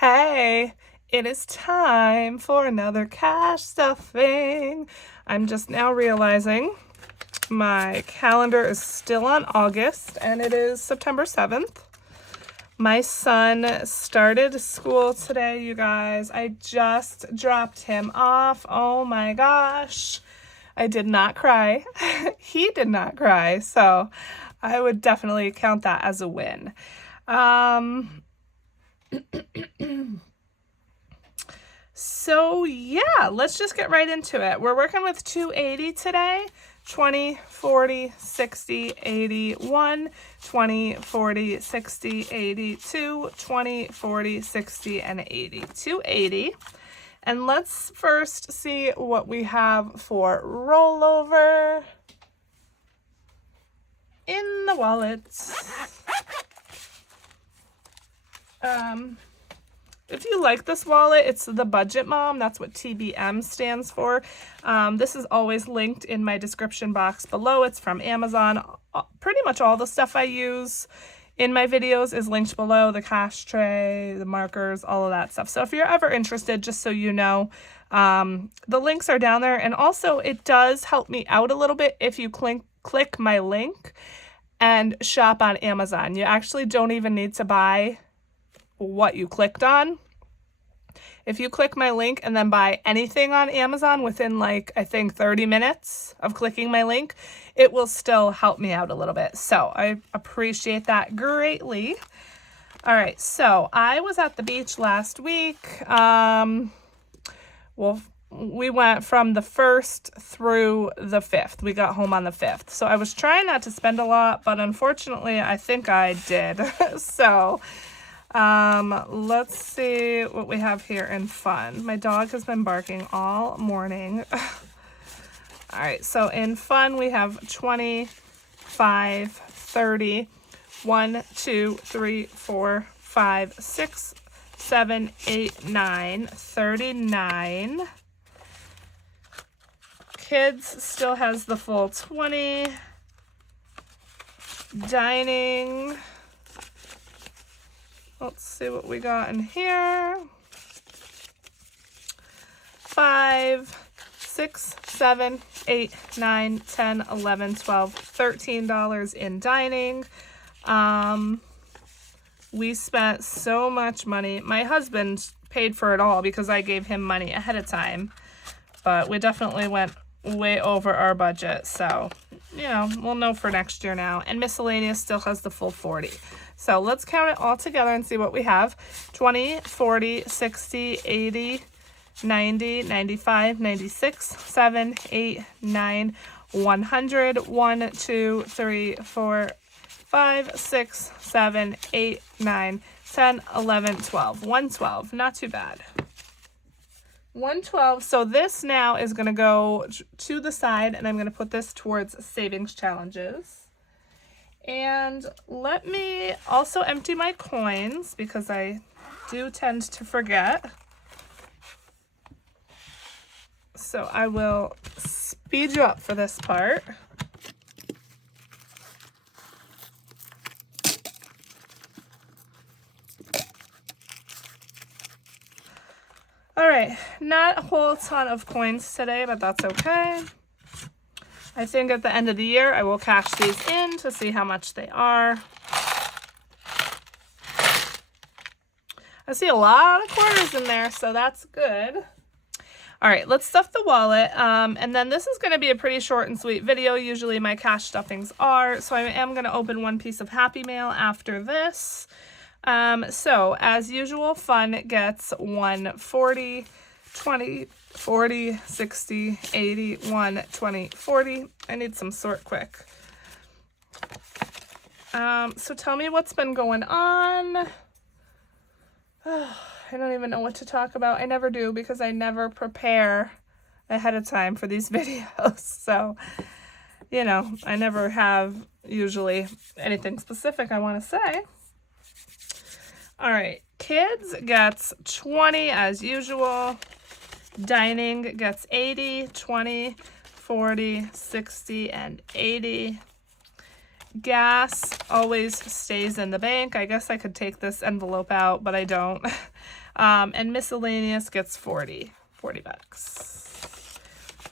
Hey, it is time for another cash stuffing. I'm just now realizing my calendar is still on August and it is September 7th. My son started school today, you guys. I just dropped him off. Oh my gosh. I did not cry. He did not cry. So I would definitely count that as a win. So yeah, let's just get right into it. We're working with 280 today. 20, 40, 60, 81, 20, 40, 60, 82, 20, 40, 60, and 80. 280. And let's first see what we have for rollover in the wallets. If you like this wallet, it's the Budget Mom. That's what TBM stands for. This is always linked in my description box below. It's from Amazon. Pretty much all the stuff I use in my videos is linked below. The cash tray, the markers, all of that stuff. So if you're ever interested, just so you know, the links are down there. And also, it does help me out a little bit if you click my link and shop on Amazon. You actually don't even need to buy what you clicked on. If you click my link and then buy anything on Amazon within like, I think 30 minutes of clicking my link, it will still help me out a little bit. So I appreciate that greatly. All right, so I was at the beach last week. Well, we went from the 1st through the 5th. We got home on the 5th. So I was trying not to spend a lot, but unfortunately, I think I did. So let's see what we have here in fun. My dog has been barking all morning. All right, so in fun, we have 25, 30, 1, 2, 3, 4, 5, 6, 7, 8, 9, 39. Kids still has the full 20. Dining. Let's see what we got in here. 5, 6, 7, 8, 9, 10, 11, 12, $13 in dining. We spent so much money. My husband paid for it all because I gave him money ahead of time. But we definitely went way over our budget. So, you know, we'll know for next year now. And miscellaneous still has the full 40. So let's count it all together and see what we have. 20, 40, 60, 80, 90, 95, 96, 7, 8, 9, 100, 1, 2, 3, 4, 5, 6, 7, 8, 9, 10, 11, 12. 112, not too bad. 112. So this now is going to go to the side, and I'm going to put this towards savings challenges. And let me also empty my coins because I do tend to forget. So I will speed you up for this part. All right, not a whole ton of coins today, but that's okay. I think at the end of the year, I will cash these in to see how much they are. I see a lot of quarters in there, so that's good. All right, let's stuff the wallet. And then this is going to be a pretty short and sweet video. Usually my cash stuffings are. So I am going to open one piece of Happy Mail after this. So as usual, fun gets 140, 20, 40, 60, 80, 1, 20, 40. I need some sort quick. So tell me what's been going on. I don't even know what to talk about. I never do because I never prepare ahead of time for these videos. So, you know, I never have usually anything specific I want to say. All right, kids gets 20 as usual. Dining gets 80, 20, 40, 60, and 80. Gas always stays in the bank. I guess I could take this envelope out, but I don't. And miscellaneous gets 40 bucks.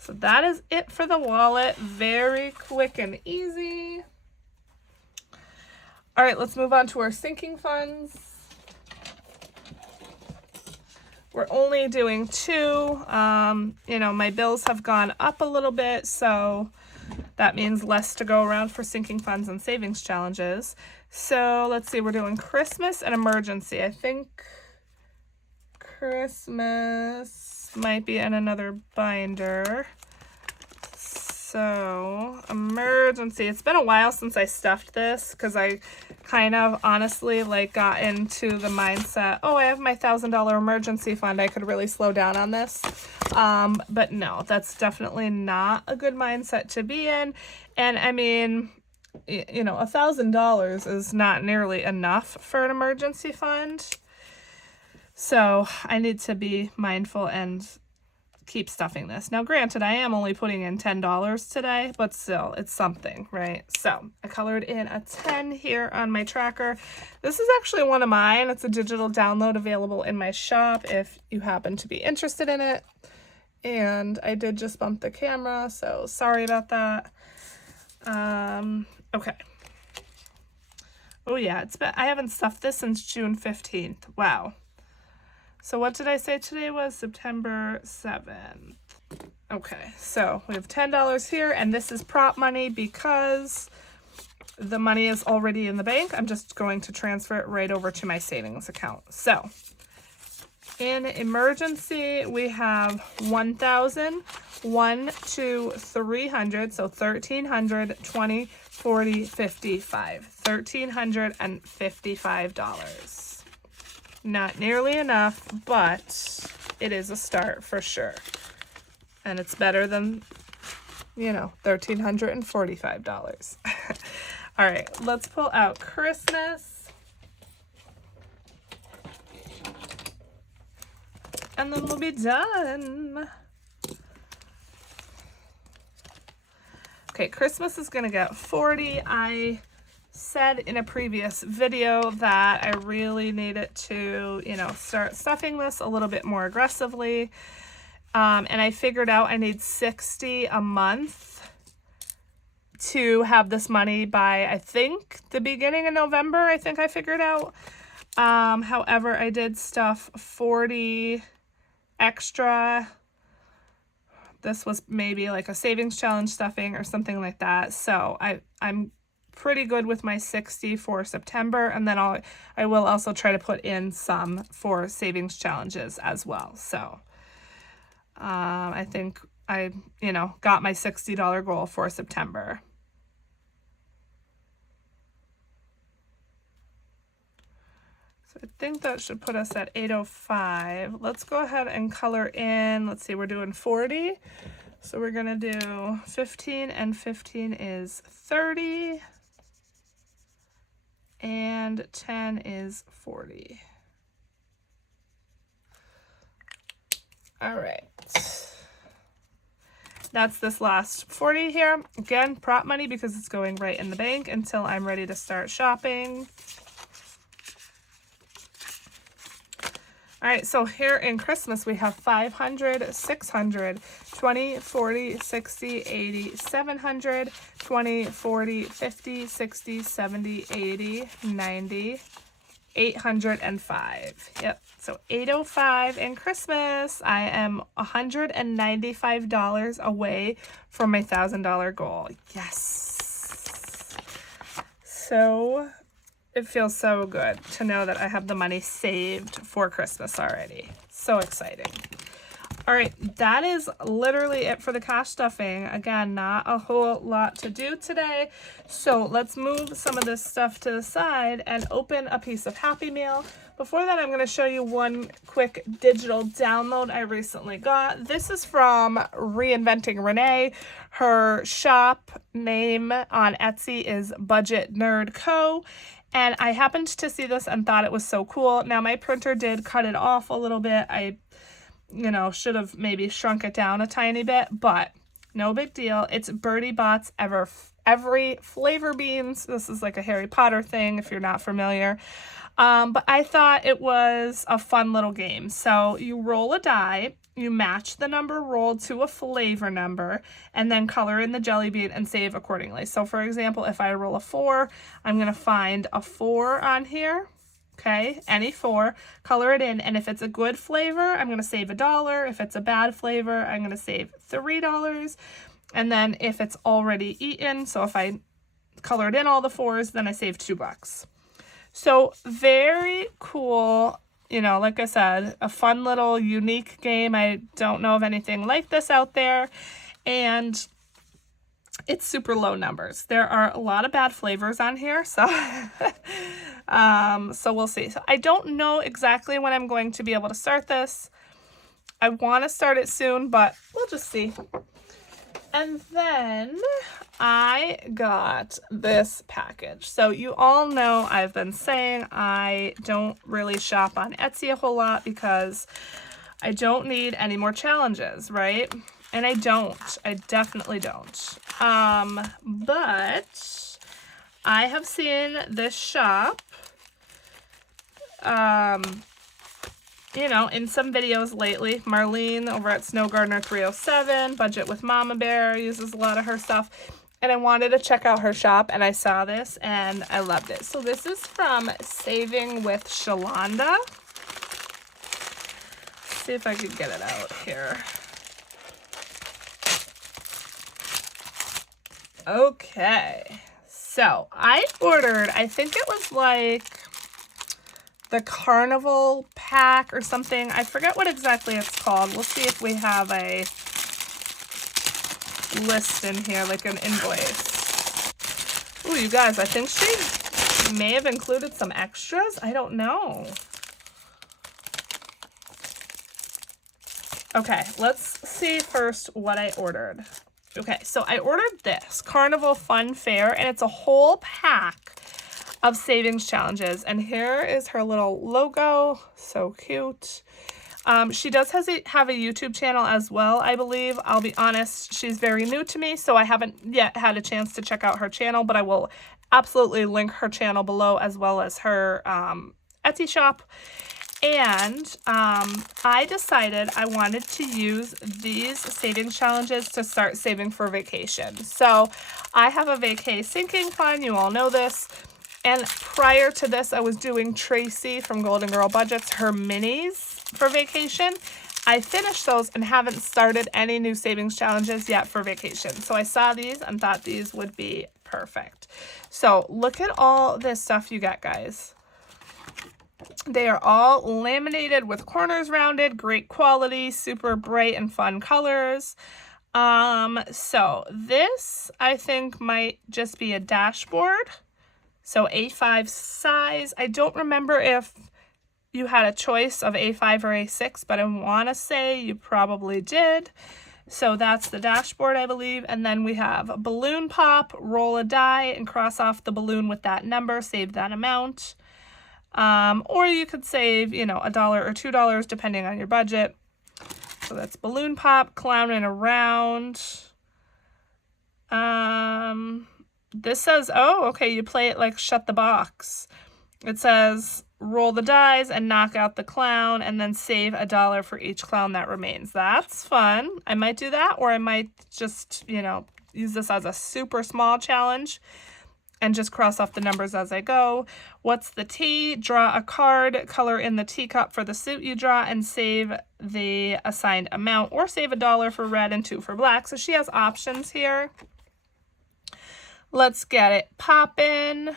So that is it for the wallet. Very quick and easy. All right, let's move on to our sinking funds. We're only doing 2. You know, my bills have gone up a little bit, so that means less to go around for sinking funds and savings challenges. So let's see, we're doing Christmas and emergency. I think Christmas might be in another binder. So emergency, it's been a while since I stuffed this because I kind of honestly like got into the mindset, oh, I have my $1,000 emergency fund, I could really slow down on this. But no, that's definitely not a good mindset to be in. And I mean, you know, $1,000 is not nearly enough for an emergency fund. So I need to be mindful and keep stuffing this. Now, granted, I am only putting in $10 today, but still, it's something, right? So I colored in a 10 here on my tracker. This is actually one of mine. It's a digital download available in my shop if you happen to be interested in it. And I did just bump the camera, so sorry about that. Okay. Oh yeah, I haven't stuffed this since June 15th. Wow. So what did I say today was? September 7th. Okay, so we have $10 here, and this is prop money because the money is already in the bank. I'm just going to transfer it right over to my savings account. So in emergency, we have 1,000, 1, 2, 300, so 1,300, 20, 40, 55. $1,355. Not nearly enough, but it is a start for sure. And it's better than, you know, $1,345. All right, let's pull out Christmas. And then we'll be done. Okay, Christmas is gonna get 40. I said in a previous video that I really needed to, you know, start stuffing this a little bit more aggressively. And I figured out I need 60 a month to have this money by, I think, the beginning of November, I think I figured out. However, I did stuff 40 extra. This was maybe like a savings challenge stuffing or something like that. So I'm pretty good with my 60 for September, and then I will also try to put in some for savings challenges as well. So I think I, you know, got my $60 goal for September. So I think that should put us at 805. Let's go ahead and color in. Let's see, we're doing 40. So we're gonna do 15, and 15 is 30. And 10 is 40. All right. That's this last 40 here. Again, prop money because it's going right in the bank until I'm ready to start shopping. All right, so here in Christmas, we have 500, 600, 20, 40, 60, 80, 700, 20, 40, 50, 60, 70, 80, 90, 805. Yep, so 805 in Christmas. I am $195 away from my $1,000 goal. Yes. So it feels so good to know that I have the money saved for Christmas already. So exciting. All right, that is literally it for the cash stuffing. Again, not a whole lot to do today. So let's move some of this stuff to the side and open a piece of Happy Meal. Before that, I'm going to show you one quick digital download I recently got. This is from Reinventing Renee. Her shop name on Etsy is Budget Nerd Co. And I happened to see this and thought it was so cool. Now, my printer did cut it off a little bit. I, you know, should have maybe shrunk it down a tiny bit, but no big deal. It's Birdie Bot's every flavor beans. This is like a Harry Potter thing if you're not familiar. But I thought it was a fun little game. So you roll a die, you match the number rolled to a flavor number, and then color in the jelly bean and save accordingly. So for example, if I roll a 4, I'm going to find a 4 on here. Okay, any 4, color it in, and if it's a good flavor, I'm going to save $1. If it's a bad flavor, I'm going to save $3. And then if it's already eaten, so if I colored in all the 4s, then I save $2. So very cool, you know, like I said, a fun little unique game. I don't know of anything like this out there, and it's super low numbers. There are a lot of bad flavors on here, so so we'll see. So I don't know exactly when I'm going to be able to start this. I want to start it soon, but we'll just see. And then I got this package. So you all know I've been saying I don't really shop on Etsy a whole lot because I don't need any more challenges, right? And I don't. I definitely don't. But I have seen this shop, you know, in some videos lately. Marlene over at Snow Gardener 307, Budget with Mama Bear, uses a lot of her stuff. And I wanted to check out her shop, and I saw this, and I loved it. So this is from Saving with Shalonda. Let's see if I could get it out here. Okay. So I ordered, I think it was like the Carnival pack or something. I forget what exactly it's called. We'll see if we have a list in here, like an invoice. Oh, you guys, I think she may have included some extras. I don't know. Okay, let's see first what I ordered. Okay, so I ordered this Carnival Fun Fair, and it's a whole pack of savings challenges. And here is her little logo. So cute. She does have a YouTube channel as well, I believe. I'll be honest, she's very new to me, so I haven't yet had a chance to check out her channel, but I will absolutely link her channel below as well as her Etsy shop. And I decided I wanted to use these savings challenges to start saving for vacation. So I have a vacay sinking fund. You all know this. And prior to this, I was doing Tracy from Golden Girl Budgets, her minis for vacation. I finished those and haven't started any new savings challenges yet for vacation. So I saw these and thought these would be perfect. So look at all this stuff you got, guys. They are all laminated with corners rounded, great quality, super bright and fun colors. So this I think might just be a dashboard. So A5 size. I don't remember if you had a choice of A5 or A6, but I want to say you probably did. So that's the dashboard, I believe. And then we have balloon pop, roll a die, and cross off the balloon with that number, save that amount. Or you could save, you know, $1 or $2 depending on your budget. So that's balloon pop, clowning around. This says, oh, okay, you play it like Shut the Box. It says roll the dice and knock out the clown and then save $1 for each clown that remains. That's fun. I might do that, or I might just, you know, use this as a super small challenge and just cross off the numbers as I go. What's the tea? Draw a card, color in the teacup for the suit you draw, and save the assigned amount, or save $1 for red and $2 for black. So she has options here. Let's get it poppin'.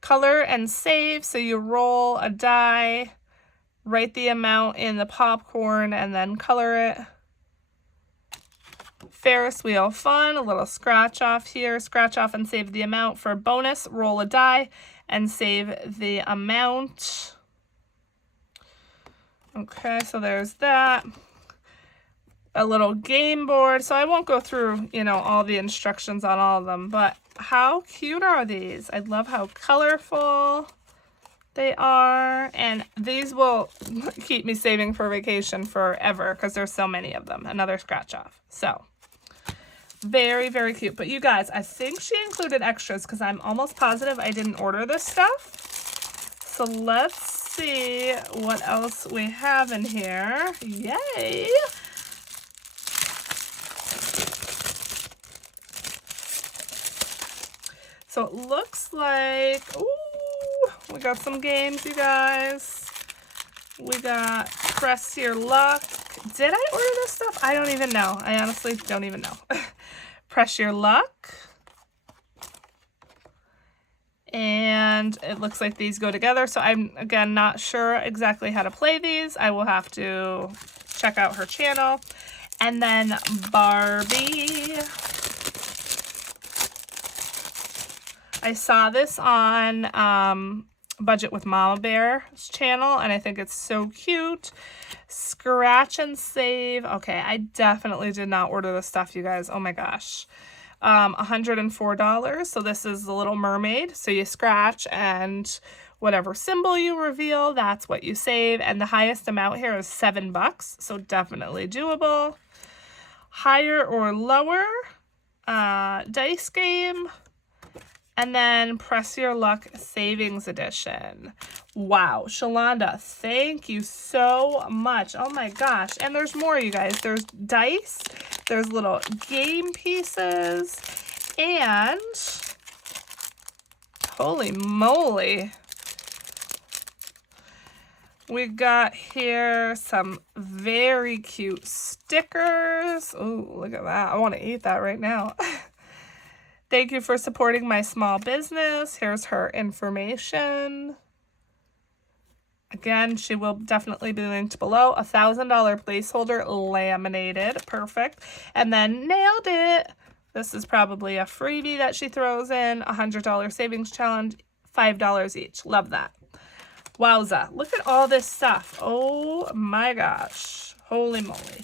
Color and save. So you roll a die, write the amount in the popcorn, and then color it. Ferris wheel fun, a little scratch off here. Scratch off and save the amount. For bonus, roll a die and save the amount. Okay, so there's that. A little game board. So I won't go through, you know, all the instructions on all of them, but how cute are these? I love how colorful they are, and these will keep me saving for vacation forever because there's so many of them. Another scratch off. So Very, very cute. But you guys, I think she included extras because I'm almost positive I didn't order this stuff. So let's see what else we have in here. Yay! So it looks like, ooh, we got some games, you guys. We got Press Your Luck. Did I order this stuff? I don't even know. I honestly don't even know. Press Your Luck. And it looks like these go together. So I'm, again, not sure exactly how to play these. I will have to check out her channel. And then Barbie. I saw this on Budget with Mama Bear's channel, and I think it's so cute. Scratch and save. Okay, I definitely did not order this stuff, you guys. Oh my gosh. $104. So this is the Little Mermaid. So you scratch and whatever symbol you reveal, that's what you save. And the highest amount here is $7. So definitely doable. Higher or lower dice game. And then Press Your Luck Savings Edition. Wow, Shalonda, thank you so much. Oh my gosh. And there's more, you guys. There's dice, there's little game pieces, and holy moly. We got here some very cute stickers. Oh, look at that. I want to eat that right now. Thank you for supporting my small business. Here's her information. Again, she will definitely be linked below. $1,000 placeholder laminated. Perfect. And then nailed it. This is probably a freebie that she throws in. $100 savings challenge, $5 each. Love that. Wowza. Look at all this stuff. Oh my gosh. Holy moly.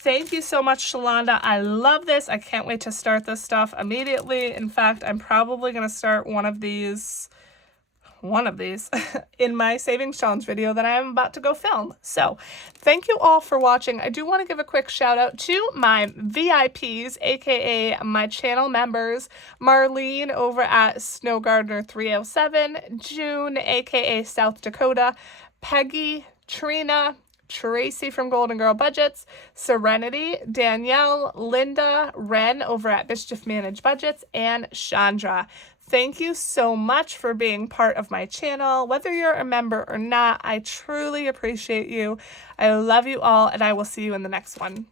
Thank you so much, Shalonda. I love this. I can't wait to start this stuff immediately. In fact, I'm probably going to start one of these in my savings challenge video that I'm about to go film. So thank you all for watching. I do want to give a quick shout out to my VIPs, aka my channel members, Marlene over at Snow Gardener 307, June, aka South Dakota, Peggy, Trina, Tracy from Golden Girl Budgets, Serenity, Danielle, Linda, Ren over at Mischief Managed Budgets, and Chandra. Thank you so much for being part of my channel. Whether you're a member or not, I truly appreciate you. I love you all, and I will see you in the next one.